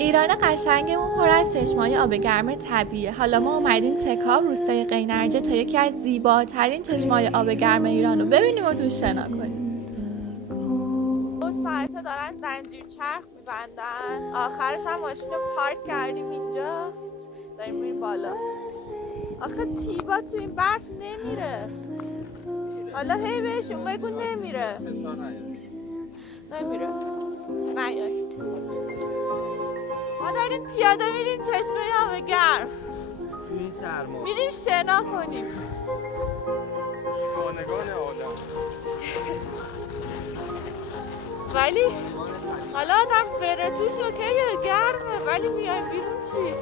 ایران قشنگمون پر از چشمه‌های آب گرم طبیعیه. حالا ما اومدیم تکاب روستای قینرجه تا یکی از زیباترین چشمه‌های آب گرم ایران رو ببینیم و توش شنا کنیم. 2 ساعته دارن زنجیر چرخ میبندن. آخرش هم ماشین رو پارک کردیم اینجا. داریم میریم بالا. آخه تیبا تو این برف نمیره. حالا هی بهشون بگو نمیره. نمیره. نیایید. ما داریم پیاده میریم چشمه آب گرم. میریم شنا کنیم. شانگان آدم. ولی حالا آدم بره توش اوکیه گرمه، ولی میایم بیرون چی؟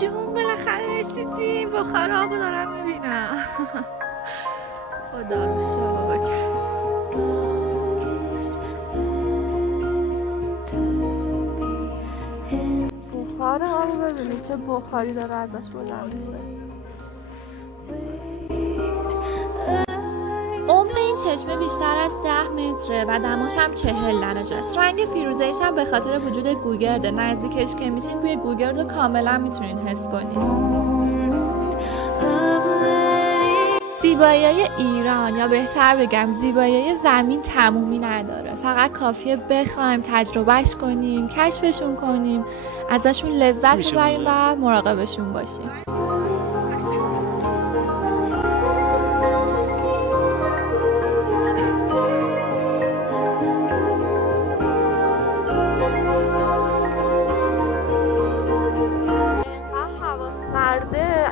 جون بالاخره رسیدیم. بخار آبو دارم میبینم. خدا رو شکر. بخار آبو ببینید چه بخاری داره ازش بلند میشه. عمق این چشمه بیشتر از 10 متره و دماش هم 40 درجه است. رنگ فیروزه‌ایش هم به خاطر وجود گوگرده. نزدیکش که میشین بوی گوگرد رو کاملا میتونین حس کنین. زیبایی‌های ایران، یا بهتر بگم زیبایی‌های زمین، تمومی نداره. فقط کافیه بخوایم تجربهش کنیم، کشفشون کنیم، ازشون لذت ببریم و مراقبشون باشیم.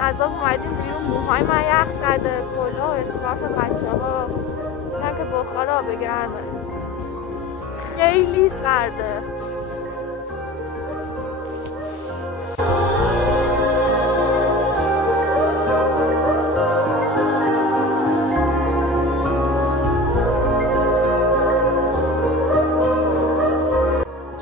از آب اومدیم بیرون، موهای من یخ زده، کلاه و اسکارف بچه‌ها. اینم که بخار آب گرمه. خیلی سرده.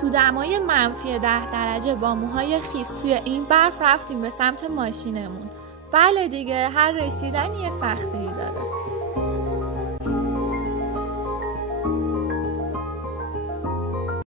تو دمای منفی 10 درجه با موهای خیس توی این برف رفتیم به سمت ماشینمون. بله دیگه، هر رسیدن یه سختی داره.